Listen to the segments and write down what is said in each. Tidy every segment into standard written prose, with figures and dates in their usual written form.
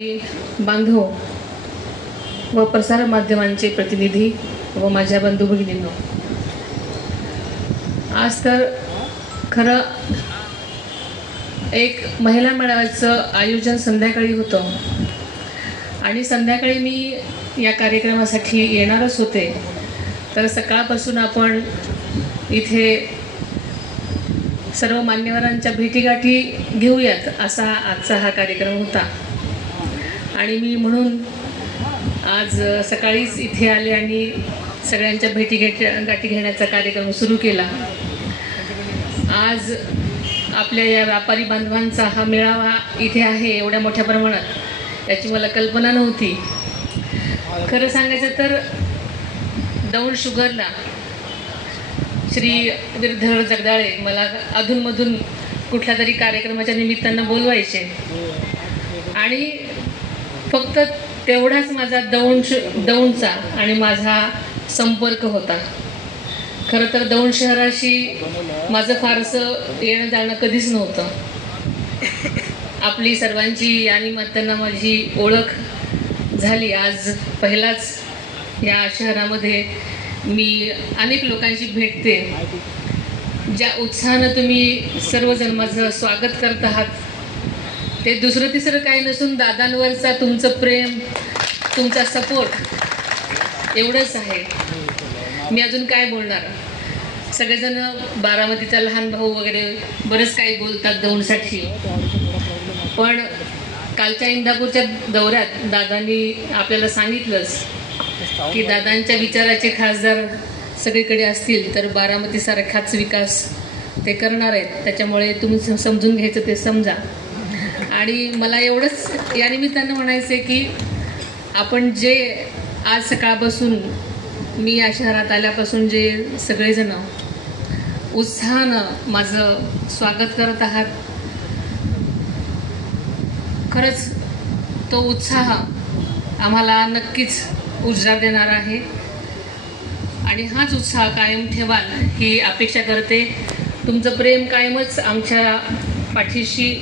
बांधव व प्रसार माध्यमांचे प्रतिनिधी व माझ्या बंधू भगिनींनो, आज तर खरं एक महिला मेळाव्याचं आयोजन संध्याकाळी होतं आणि संध्याकाळी मी या कार्यक्रमासाठी येणारच होते. तर सकाळपासून आपण इथे सर्व मान्यवरांच्या भेटीगाठी घेऊयात असा आजचा हा कार्यक्रम होता आणि मी म्हणून आज सकाळीच इथे आले आणि सगळ्यांच्या गाठी घेण्याचा कार्यक्रम सुरू केला. आज आपल्या या व्यापारी बांधवांचा हा मेळावा इथे आहे एवढ्या मोठ्या प्रमाणात, याची मला कल्पना नव्हती. खरं सांगायचं तर दौंड शुगरला श्री गिरधर जगदाळे मला अधूनमधून कुठल्या तरी कार्यक्रमाच्या निमित्तानं बोलवायचे आणि फक्त तेवढाच माझा दौंडचा आणि माझा संपर्क होता. खरं तर दौंड शहराशी माझं फारसं येणं जाणं कधीच नव्हतं. आपली सर्वांची या निमित्तानं माझी ओळख झाली. आज पहिलाच या शहरामध्ये मी अनेक लोकांशी भेटते. ज्या उत्साहानं तुम्ही सर्वजण माझं स्वागत करत आहात ते दुसरं तिसरं काही नसून दादांवरचा तुमचं प्रेम, तुमचा सपोर्ट एवढंच आहे. मी अजून काय बोलणार. सगळेजण बारामतीचा लहान भाऊ वगैरे बरंच काही बोलतात दौंडसाठी, पण कालच्या इंदापूरच्या दौऱ्यात दादांनी आपल्याला सांगितलंच की दादांच्या विचाराचे खासदार सगळीकडे असतील तर बारामतीसारखाच विकास ते करणार आहेत. त्याच्यामुळे तुम्ही समजून घ्यायचं ते समजा. आणि मला एवढंच या निमित्तानं म्हणायचं आहे की आपण जे आज सकाळपासून मी या शहरात आल्यापासून जे सगळेजण उत्साहानं माझं स्वागत करत आहात, खरंच तो उत्साह आम्हाला नक्कीच उजाळा देणार आहे आणि हाच उत्साह कायम ठेवाल ही अपेक्षा करते. तुमचं प्रेम कायमच आमच्या पाठीशी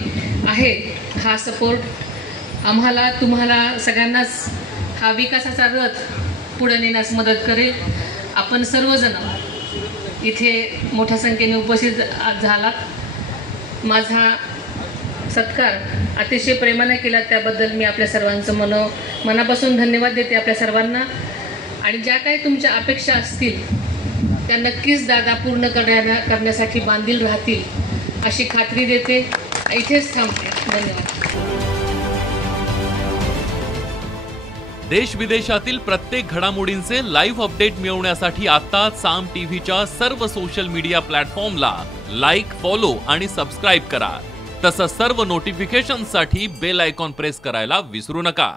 आहे. हा सपोर्ट आम्हाला, तुम्हाला सगळ्यांनाच हा विकासाचा रथ पुढे नेण्यास मदत करेल. आपण सर्वजण इथे मोठ्या संख्येने उपस्थित झालात. माझा सत्कार अतिशय प्रेमाने केला त्याबद्दल मी आपल्या सर्वांचं मनापासून धन्यवाद देते आपल्या सर्वांना. आणि ज्या काही तुमच्या अपेक्षा असतील त्या नक्कीच दादा पूर्ण करण्यासाठी बांधील राहतील अशी खात्री देते. इथेच थांबते. धन्यवाद. देश विदेशातील प्रत्येक घडामोडींचे लाईव्ह अपडेट मिळवण्यासाठी आता साम टीव्हीच्या सर्व सोशल मीडिया प्लॅटफॉर्मला लाईक, फॉलो आणि सबस्क्राईब करा. तसंच सर्व नोटिफिकेशनसाठी बेल आयकॉन प्रेस करायला विसरू नका.